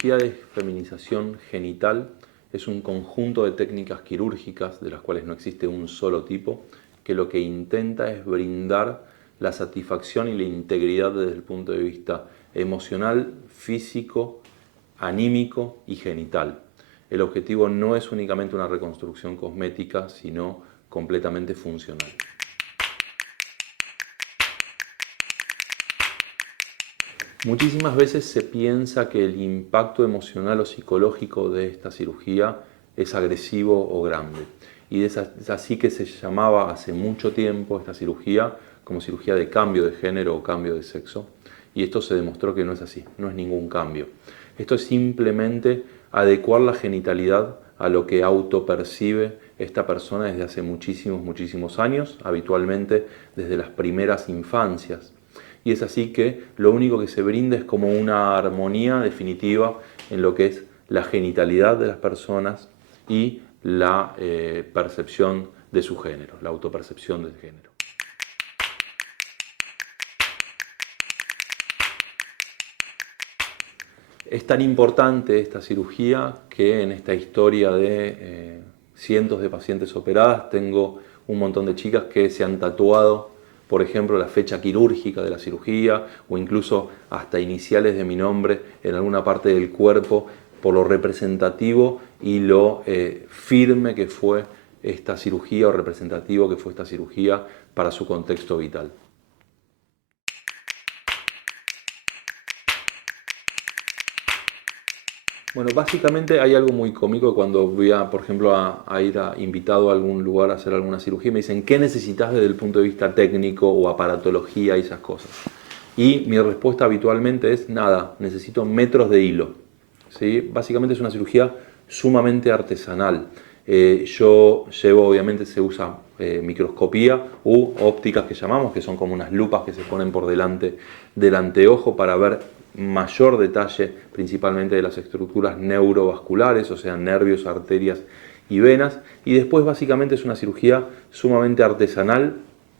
cirugía de feminización genital es un conjunto de técnicas quirúrgicas, de las cuales no existe un solo tipo, que lo que intenta es brindar la satisfacción y la integridad desde el punto de vista emocional, físico, anímico y genital. El objetivo no es únicamente una reconstrucción cosmética, sino completamente funcional. Muchísimas veces se piensa que el impacto emocional o psicológico de esta cirugía es agresivo o grande. Y es así que se llamaba hace mucho tiempo esta cirugía como cirugía de cambio de género o cambio de sexo. Y esto se demostró que no es así, no es ningún cambio. Esto es simplemente adecuar la genitalidad a lo que autopercibe esta persona desde hace muchísimos años, habitualmente desde las primeras infancias. Y es así que lo único que se brinda es como una armonía definitiva en lo que es la genitalidad de las personas y la percepción de su género, la autopercepción del género. Es tan importante esta cirugía que en esta historia de cientos de pacientes operadas tengo un montón de chicas que se han tatuado, por ejemplo, la fecha quirúrgica de la cirugía o incluso hasta iniciales de mi nombre en alguna parte del cuerpo por lo representativo y lo firme que fue esta cirugía o representativo que fue esta cirugía para su contexto vital. Bueno, básicamente hay algo muy cómico cuando voy por ejemplo, a ir invitado a algún lugar a hacer alguna cirugía. Me dicen, ¿qué necesitas desde el punto de vista técnico o aparatología y esas cosas? Y mi respuesta habitualmente es, nada, necesito metros de hilo. ¿Sí? Básicamente es una cirugía sumamente artesanal. Yo llevo, obviamente se usa microscopía u ópticas que llamamos, que son como unas lupas que se ponen por delante del anteojo para ver mayor detalle principalmente de las estructuras neurovasculares, o sea, nervios, arterias y venas. Y después básicamente es una cirugía sumamente artesanal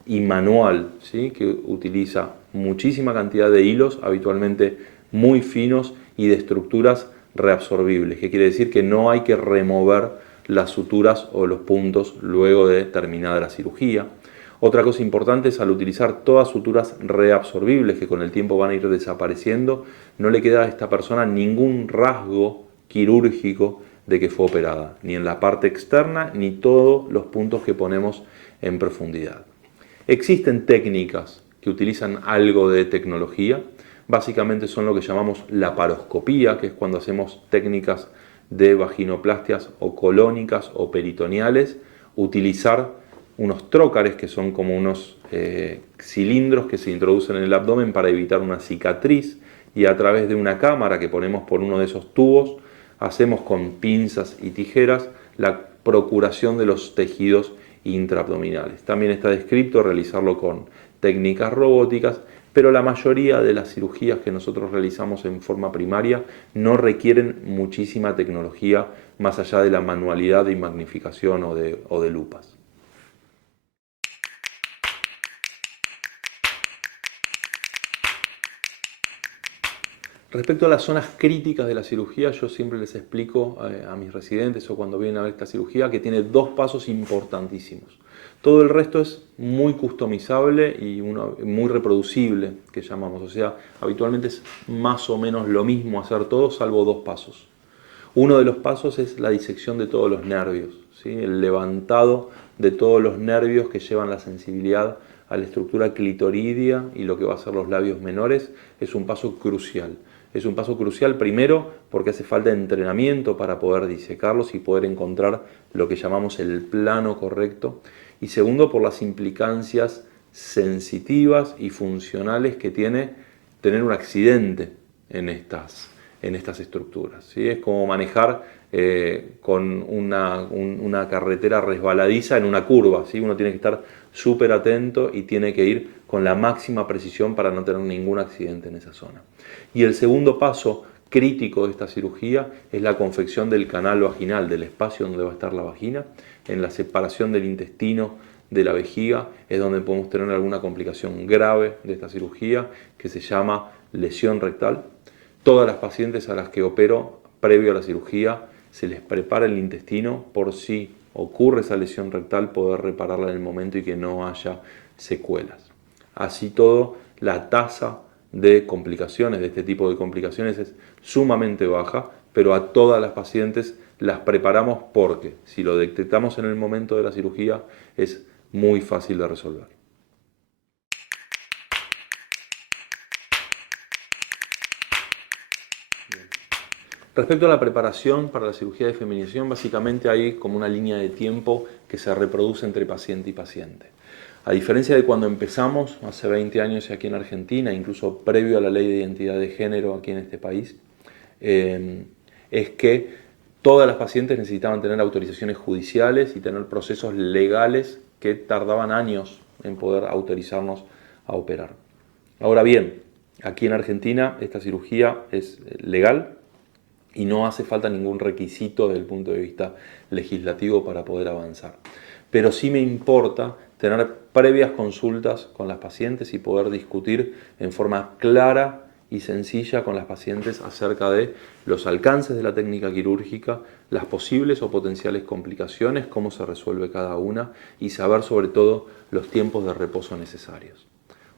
y manual, ¿sí? Que utiliza muchísima cantidad de hilos, habitualmente muy finos y de estructuras reabsorbibles, que quiere decir que no hay que remover las suturas o los puntos luego de terminada la cirugía. Otra cosa importante es al utilizar todas suturas reabsorbibles que con el tiempo van a ir desapareciendo, no le queda a esta persona ningún rasgo quirúrgico de que fue operada, ni en la parte externa ni todos los puntos que ponemos en profundidad. Existen técnicas que utilizan algo de tecnología, básicamente son lo que llamamos laparoscopía, que es cuando hacemos técnicas de vaginoplastias o colónicas o peritoneales, utilizar unos trócares que son como unos cilindros que se introducen en el abdomen para evitar una cicatriz y a través de una cámara que ponemos por uno de esos tubos hacemos con pinzas y tijeras la procuración de los tejidos intraabdominales. También está descrito realizarlo con técnicas robóticas, pero la mayoría de las cirugías que nosotros realizamos en forma primaria no requieren muchísima tecnología más allá de la manualidad y magnificación o de lupas. Respecto a las zonas críticas de la cirugía, yo siempre les explico a mis residentes o cuando vienen a ver esta cirugía que tiene dos pasos importantísimos. Todo el resto es muy customizable y muy reproducible, que llamamos. O sea, habitualmente es más o menos lo mismo hacer todo, salvo dos pasos. Uno de los pasos es la disección de todos los nervios, ¿sí? El levantado de todos los nervios que llevan la sensibilidad a la estructura clitoridia y lo que va a ser los labios menores es un paso crucial. Es un paso crucial primero porque hace falta entrenamiento para poder disecarlos y poder encontrar lo que llamamos el plano correcto. Y segundo por las implicancias sensitivas y funcionales que tiene tener un accidente en estas estructuras, ¿sí? Es como manejar con una carretera resbaladiza en una curva, ¿sí? Uno tiene que estar súper atento y tiene que ir con la máxima precisión para no tener ningún accidente en esa zona. Y el segundo paso crítico de esta cirugía es la confección del canal vaginal, del espacio donde va a estar la vagina, en la separación del intestino de la vejiga, es donde podemos tener alguna complicación grave de esta cirugía que se llama lesión rectal. Todas las pacientes a las que opero previo a la cirugía se les prepara el intestino por si ocurre esa lesión rectal, poder repararla en el momento y que no haya secuelas. Así todo, la tasa de complicaciones, de este tipo de complicaciones, es sumamente baja, pero a todas las pacientes las preparamos porque si lo detectamos en el momento de la cirugía es muy fácil de resolver. Respecto a la preparación para la cirugía de feminización, básicamente hay como una línea de tiempo que se reproduce entre paciente y paciente. A diferencia de cuando empezamos, hace 20 años aquí en Argentina, incluso previo a la ley de identidad de género aquí en este país, es que todas las pacientes necesitaban tener autorizaciones judiciales y tener procesos legales que tardaban años en poder autorizarnos a operar. Ahora bien, aquí en Argentina esta cirugía es legal y no hace falta ningún requisito desde el punto de vista legislativo para poder avanzar. Pero sí me importa tener previas consultas con las pacientes y poder discutir en forma clara y sencilla con las pacientes acerca de los alcances de la técnica quirúrgica, las posibles o potenciales complicaciones, cómo se resuelve cada una y saber sobre todo los tiempos de reposo necesarios.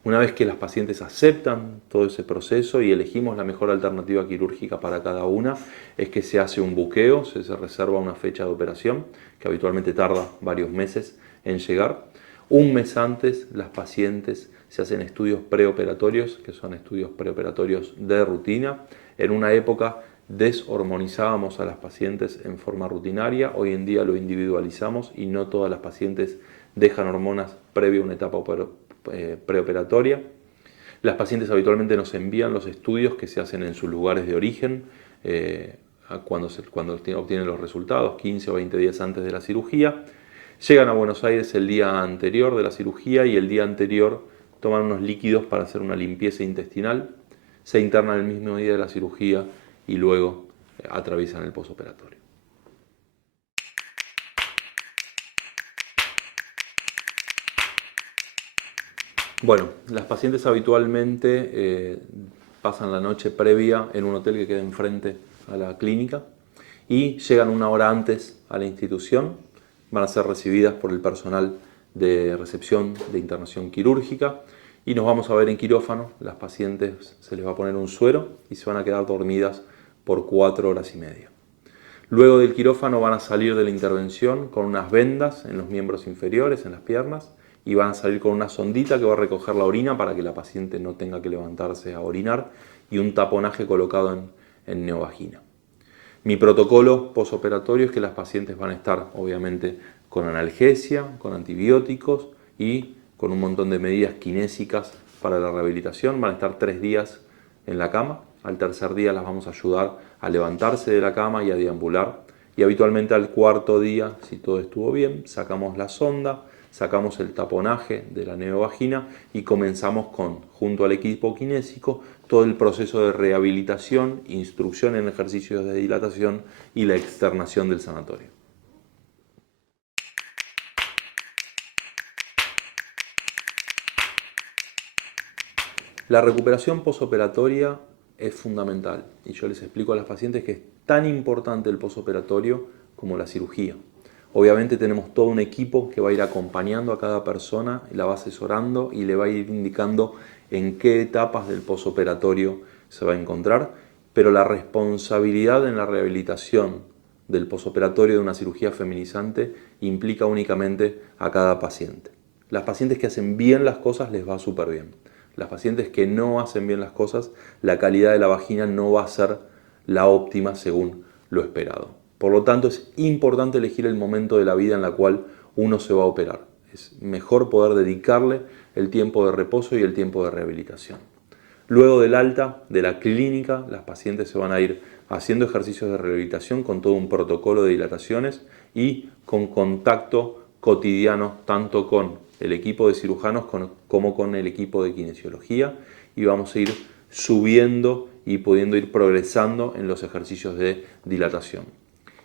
Una vez que las pacientes aceptan todo ese proceso y elegimos la mejor alternativa quirúrgica para cada una, es que se hace un buqueo, se reserva una fecha de operación, que habitualmente tarda varios meses en llegar. Un mes antes, las pacientes se hacen estudios preoperatorios, que son estudios preoperatorios de rutina. En una época deshormonizábamos a las pacientes en forma rutinaria, hoy en día lo individualizamos y no todas las pacientes dejan hormonas previo a una etapa preoperatoria. Las pacientes habitualmente nos envían los estudios que se hacen en sus lugares de origen cuando obtienen los resultados, 15 o 20 días antes de la cirugía. Llegan a Buenos Aires el día anterior de la cirugía y el día anterior toman unos líquidos para hacer una limpieza intestinal, se internan el mismo día de la cirugía y luego atraviesan el posoperatorio. Bueno, las pacientes habitualmente pasan la noche previa en un hotel que queda enfrente a la clínica y llegan una hora antes a la institución. Van a ser recibidas por el personal de recepción de internación quirúrgica y nos vamos a ver en quirófano. Las pacientes se les va a poner un suero y se van a quedar dormidas por 4 horas y media. Luego del quirófano van a salir de la intervención con unas vendas en los miembros inferiores, en las piernas, y van a salir con una sondita que va a recoger la orina para que la paciente no tenga que levantarse a orinar y un taponaje colocado en neovagina. Mi protocolo posoperatorio es que las pacientes van a estar obviamente con analgesia, con antibióticos y con un montón de medidas kinésicas para la rehabilitación. Van a estar 3 días en la cama. Al tercer día las vamos a ayudar a levantarse de la cama y a deambular. Y habitualmente al cuarto día, si todo estuvo bien, sacamos la sonda, sacamos el taponaje de la neovagina y comenzamos junto al equipo kinésico, todo el proceso de rehabilitación, instrucción en ejercicios de dilatación y la externación del sanatorio. La recuperación posoperatoria es fundamental y yo les explico a las pacientes que es tan importante el posoperatorio como la cirugía. Obviamente tenemos todo un equipo que va a ir acompañando a cada persona, la va asesorando y le va a ir indicando en qué etapas del posoperatorio se va a encontrar, pero la responsabilidad en la rehabilitación del posoperatorio de una cirugía feminizante implica únicamente a cada paciente. Las pacientes que hacen bien las cosas les va súper bien. Las pacientes que no hacen bien las cosas, la calidad de la vagina no va a ser la óptima según lo esperado. Por lo tanto, es importante elegir el momento de la vida en la cual uno se va a operar. Es mejor poder dedicarle el tiempo de reposo y el tiempo de rehabilitación. Luego del alta de la clínica, las pacientes se van a ir haciendo ejercicios de rehabilitación con todo un protocolo de dilataciones y con contacto cotidiano tanto con el equipo de cirujanos como con el equipo de kinesiología y vamos a ir subiendo y pudiendo ir progresando en los ejercicios de dilatación.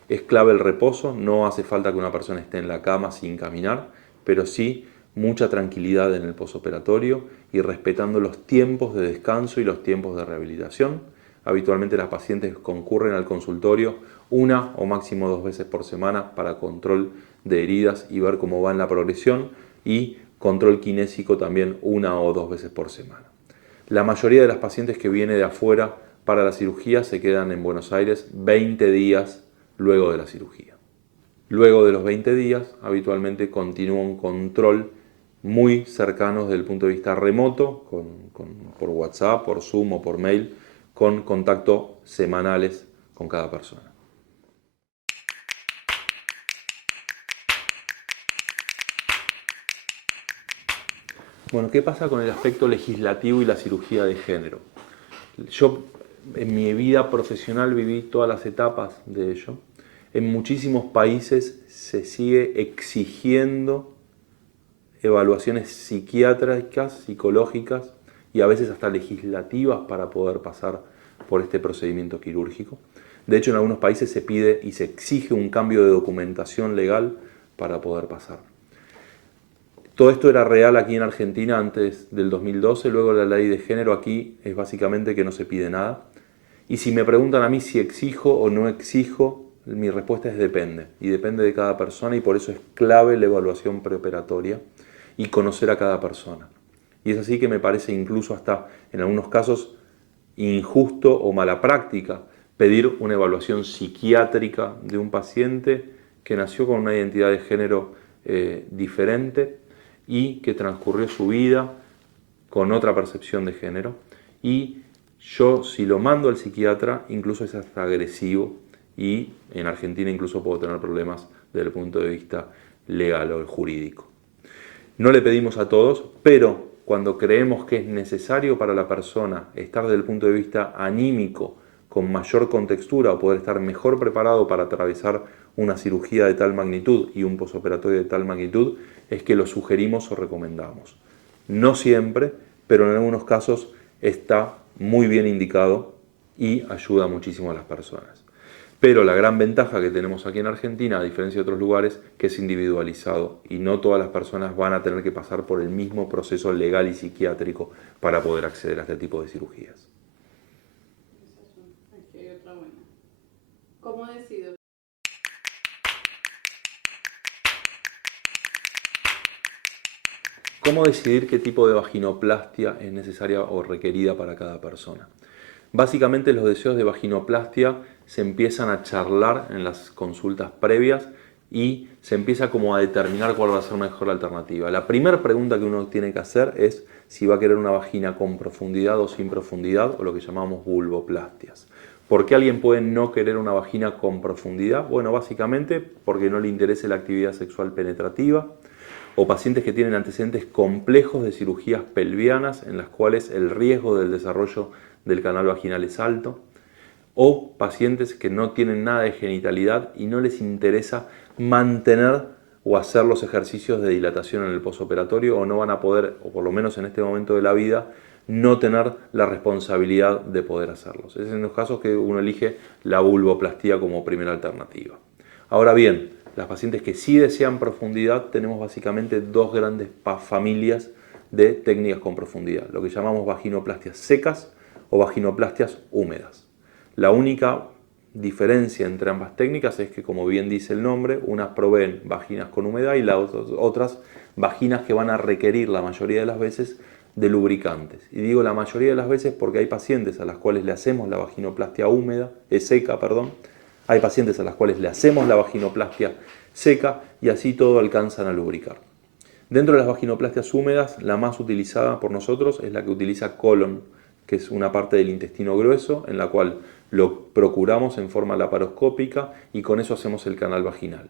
Es clave el reposo, no hace falta que una persona esté en la cama sin caminar, pero sí mucha tranquilidad en el posoperatorio y respetando los tiempos de descanso y los tiempos de rehabilitación. Habitualmente las pacientes concurren al consultorio una o máximo 2 veces por semana para control de heridas y ver cómo va en la progresión, y control kinésico también una o 2 veces por semana. La mayoría de las pacientes que vienen de afuera para la cirugía se quedan en Buenos Aires 20 días luego de la cirugía. Luego de los 20 días, habitualmente continúa un control muy cercano desde el punto de vista remoto, por WhatsApp, por Zoom o por mail, con contacto semanales con cada persona. Bueno, ¿qué pasa con el aspecto legislativo y la cirugía de género? Yo en mi vida profesional viví todas las etapas de ello. En muchísimos países se sigue exigiendo evaluaciones psiquiátricas, psicológicas y a veces hasta legislativas para poder pasar por este procedimiento quirúrgico. De hecho, en algunos países se pide y se exige un cambio de documentación legal para poder pasar. Todo esto era real aquí en Argentina antes del 2012, luego la ley de género aquí es básicamente que no se pide nada. Y si me preguntan a mí si exijo o no exijo, mi respuesta es depende. Y depende de cada persona, y por eso es clave la evaluación preoperatoria y conocer a cada persona. Y es así que me parece incluso hasta en algunos casos injusto o mala práctica pedir una evaluación psiquiátrica de un paciente que nació con una identidad de género diferente y que transcurrió su vida con otra percepción de género. Y yo, si lo mando al psiquiatra, incluso es hasta agresivo, y en Argentina incluso puedo tener problemas desde el punto de vista legal o jurídico. No le pedimos a todos, pero cuando creemos que es necesario para la persona estar desde el punto de vista anímico con mayor contextura o poder estar mejor preparado para atravesar una cirugía de tal magnitud y un posoperatorio de tal magnitud, es que lo sugerimos o recomendamos. No siempre, pero en algunos casos está muy bien indicado y ayuda muchísimo a las personas. Pero la gran ventaja que tenemos aquí en Argentina, a diferencia de otros lugares, que es individualizado y no todas las personas van a tener que pasar por el mismo proceso legal y psiquiátrico para poder acceder a este tipo de cirugías. Aquí hay otra buena. ¿Cómo decido? ¿Cómo decidir qué tipo de vaginoplastia es necesaria o requerida para cada persona? Básicamente los deseos de vaginoplastia se empiezan a charlar en las consultas previas y se empieza como a determinar cuál va a ser mejor la alternativa. La primera pregunta que uno tiene que hacer es si va a querer una vagina con profundidad o sin profundidad, o lo que llamamos vulvoplastias. ¿Por qué alguien puede no querer una vagina con profundidad? Bueno, básicamente porque no le interese la actividad sexual penetrativa, o pacientes que tienen antecedentes complejos de cirugías pelvianas en las cuales el riesgo del desarrollo del canal vaginal es alto, o pacientes que no tienen nada de genitalidad y no les interesa mantener o hacer los ejercicios de dilatación en el posoperatorio, o no van a poder, o por lo menos en este momento de la vida, no tener la responsabilidad de poder hacerlos. Es en los casos que uno elige la vulvoplastía como primera alternativa. Ahora bien, las pacientes que sí desean profundidad, tenemos básicamente dos grandes familias de técnicas con profundidad, lo que llamamos vaginoplastias secas o vaginoplastias húmedas. La única diferencia entre ambas técnicas es que, como bien dice el nombre, unas proveen vaginas con humedad y las otras vaginas que van a requerir la mayoría de las veces de lubricantes. Y digo la mayoría de las veces porque hay pacientes a las cuales le hacemos la vaginoplastia seca, hay pacientes a las cuales le hacemos la vaginoplastia seca y así todo alcanzan a lubricar. Dentro de las vaginoplastias húmedas, la más utilizada por nosotros es la que utiliza colon, que es una parte del intestino grueso en la cual lo procuramos en forma laparoscópica y con eso hacemos el canal vaginal.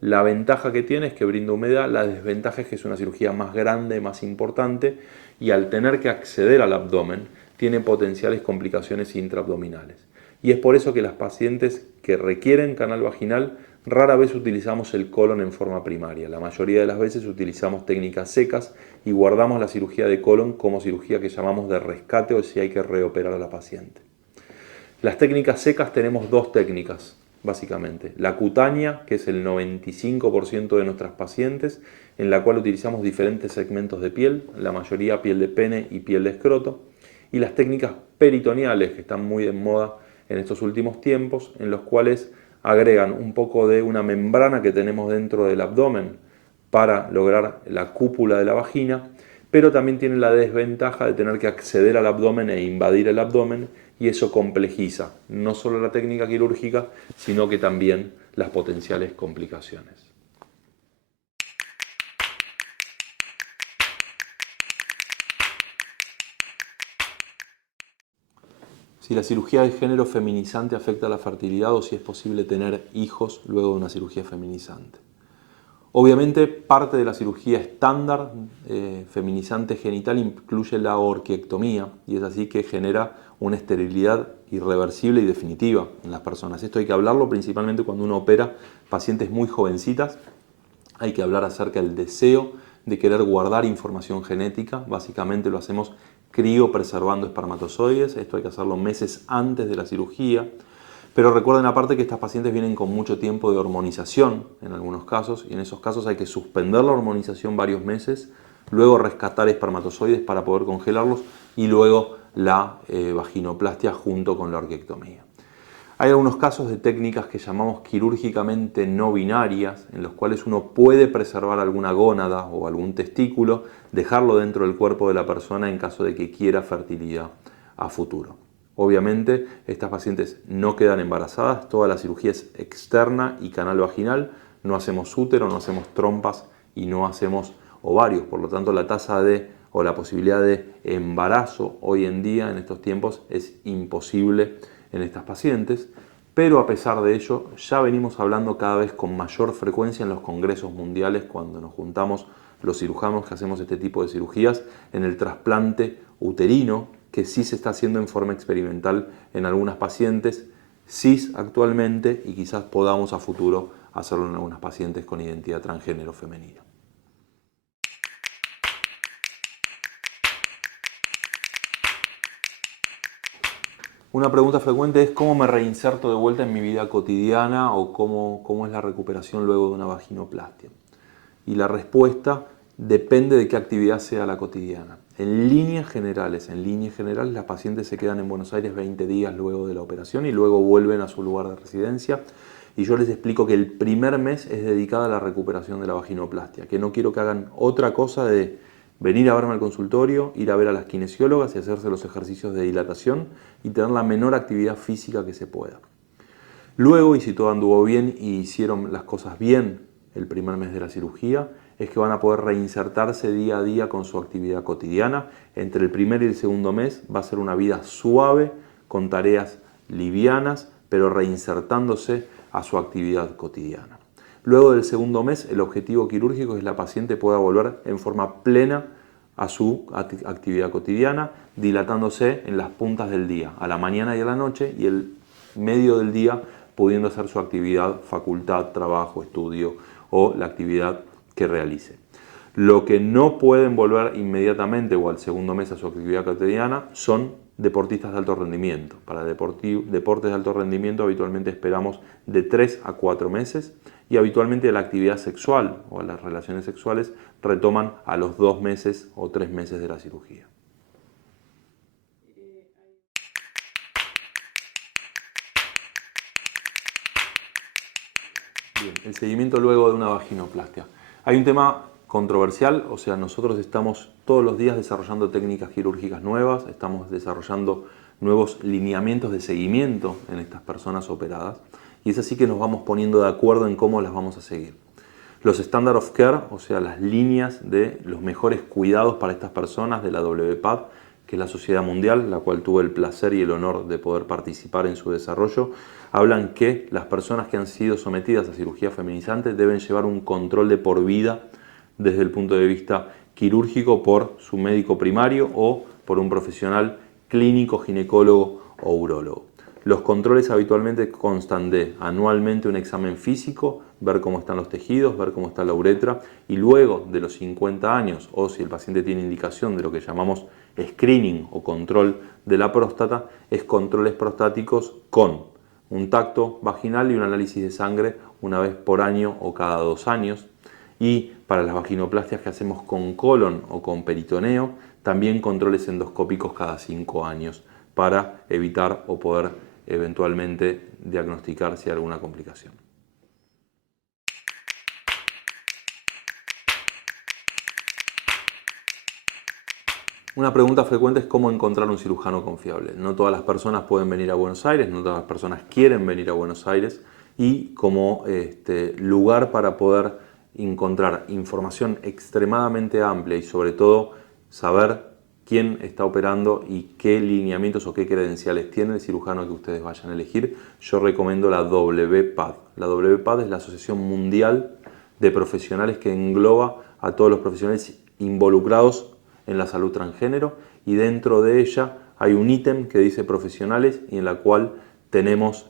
La ventaja que tiene es que brinda humedad, la desventaja es que es una cirugía más grande, más importante, y al tener que acceder al abdomen tiene potenciales complicaciones intraabdominales. Y es por eso que las pacientes que requieren canal vaginal rara vez utilizamos el colon en forma primaria. La mayoría de las veces utilizamos técnicas secas y guardamos la cirugía de colon como cirugía que llamamos de rescate o si hay que reoperar a la paciente. Las técnicas secas tenemos dos técnicas, básicamente. La cutánea, que es el 95% de nuestras pacientes, en la cual utilizamos diferentes segmentos de piel, la mayoría piel de pene y piel de escroto. y las técnicas peritoneales, que están muy de moda en estos últimos tiempos, en los cuales agregan un poco de una membrana que tenemos dentro del abdomen para lograr la cúpula de la vagina, pero también tiene la desventaja de tener que acceder al abdomen e invadir el abdomen, y eso complejiza no solo la técnica quirúrgica, sino que también las potenciales complicaciones. Si la cirugía de género feminizante afecta a la fertilidad o si es posible tener hijos luego de una cirugía feminizante. Obviamente, parte de la cirugía estándar feminizante genital incluye la orquiectomía, y es así que genera una esterilidad irreversible y definitiva en las personas. Esto hay que hablarlo principalmente cuando uno opera pacientes muy jovencitas. Hay que hablar acerca del deseo de querer guardar información genética. Básicamente lo hacemos criopreservando espermatozoides. Esto hay que hacerlo meses antes de la cirugía. Pero recuerden aparte que estas pacientes vienen con mucho tiempo de hormonización en algunos casos, y en esos casos hay que suspender la hormonización varios meses, luego rescatar espermatozoides para poder congelarlos y luego la vaginoplastia junto con la orquiectomía. Hay algunos casos de técnicas que llamamos quirúrgicamente no binarias, en los cuales uno puede preservar alguna gónada o algún testículo, dejarlo dentro del cuerpo de la persona en caso de que quiera fertilidad a futuro. Obviamente, estas pacientes no quedan embarazadas, toda la cirugía es externa y canal vaginal, no hacemos útero, no hacemos trompas y no hacemos ovarios, por lo tanto la tasa o la posibilidad de embarazo hoy en día, en estos tiempos, es imposible en estas pacientes, pero a pesar de ello ya venimos hablando cada vez con mayor frecuencia en los congresos mundiales cuando nos juntamos los cirujanos que hacemos este tipo de cirugías en el trasplante uterino, que sí se está haciendo en forma experimental en algunas pacientes cis actualmente, y quizás podamos a futuro hacerlo en algunas pacientes con identidad transgénero femenina. Una pregunta frecuente es cómo me reinserto de vuelta en mi vida cotidiana o cómo es la recuperación luego de una vaginoplastia. Y la respuesta depende de qué actividad sea la cotidiana. En líneas generales, las pacientes se quedan en Buenos Aires 20 días luego de la operación y luego vuelven a su lugar de residencia. Y yo les explico que el primer mes es dedicado a la recuperación de la vaginoplastia, que no quiero que hagan otra cosa de venir a verme al consultorio, ir a ver a las kinesiólogas y hacerse los ejercicios de dilatación y tener la menor actividad física que se pueda. Luego, y si todo anduvo bien y hicieron las cosas bien el primer mes de la cirugía, es que van a poder reinsertarse día a día con su actividad cotidiana. Entre el primer y el segundo mes va a ser una vida suave, con tareas livianas, pero reinsertándose a su actividad cotidiana. Luego del segundo mes, el objetivo quirúrgico es que la paciente pueda volver en forma plena a su actividad cotidiana, dilatándose en las puntas del día, a la mañana y a la noche, y el medio del día pudiendo hacer su actividad, facultad, trabajo, estudio o la actividad que realice. Lo que no pueden volver inmediatamente o al segundo mes a su actividad cotidiana son deportistas de alto rendimiento. Para deportes de alto rendimiento habitualmente esperamos de 3 a 4 meses, y habitualmente la actividad sexual o las relaciones sexuales retoman a los 2 meses o 3 meses de la cirugía. Bien, el seguimiento luego de una vaginoplastia. Hay un tema controversial, o sea, nosotros estamos todos los días desarrollando técnicas quirúrgicas nuevas, estamos desarrollando nuevos lineamientos de seguimiento en estas personas operadas, y es así que nos vamos poniendo de acuerdo en cómo las vamos a seguir. Los Standard of Care, o sea, las líneas de los mejores cuidados para estas personas de la WPATH, que es la Sociedad Mundial, la cual tuve el placer y el honor de poder participar en su desarrollo, hablan que las personas que han sido sometidas a cirugía feminizante deben llevar un control de por vida desde el punto de vista quirúrgico por su médico primario o por un profesional clínico, ginecólogo o urólogo. Los controles habitualmente constan de anualmente un examen físico, ver cómo están los tejidos, ver cómo está la uretra, y luego de los 50 años, o si el paciente tiene indicación de lo que llamamos screening o control de la próstata, es controles prostáticos con un tacto vaginal y un análisis de sangre una vez por año o cada 2 años. Y para las vaginoplastias que hacemos con colon o con peritoneo, también controles endoscópicos cada 5 años para evitar o poder eventualmente diagnosticar si hay alguna complicación. Una pregunta frecuente es cómo encontrar un cirujano confiable. No todas las personas pueden venir a Buenos Aires, no todas las personas quieren venir a Buenos Aires, y como lugar para poder encontrar información extremadamente amplia y sobre todo saber quién está operando y qué lineamientos o qué credenciales tiene el cirujano que ustedes vayan a elegir, yo recomiendo la WPAD. La WPAD es la Asociación Mundial de Profesionales que engloba a todos los profesionales involucrados en la salud transgénero, y dentro de ella hay un ítem que dice profesionales y en la cual tenemos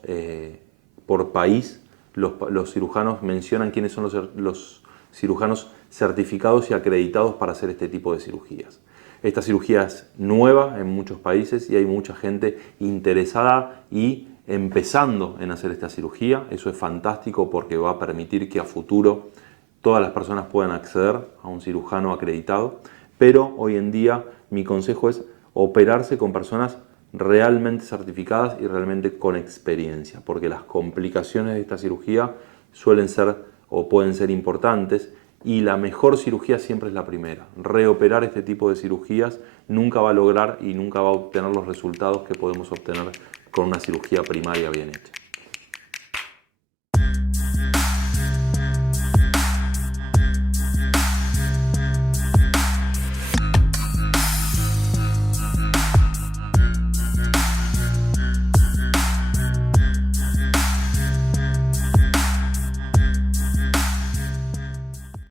por país los cirujanos mencionan quiénes son los cirujanos certificados y acreditados para hacer este tipo de cirugías. Esta cirugía es nueva en muchos países y hay mucha gente interesada y empezando en hacer esta cirugía. Eso es fantástico porque va a permitir que a futuro todas las personas puedan acceder a un cirujano acreditado. Pero hoy en día mi consejo es operarse con personas realmente certificadas y realmente con experiencia, porque las complicaciones de esta cirugía suelen ser o pueden ser importantes y la mejor cirugía siempre es la primera. Reoperar este tipo de cirugías nunca va a lograr y nunca va a obtener los resultados que podemos obtener con una cirugía primaria bien hecha.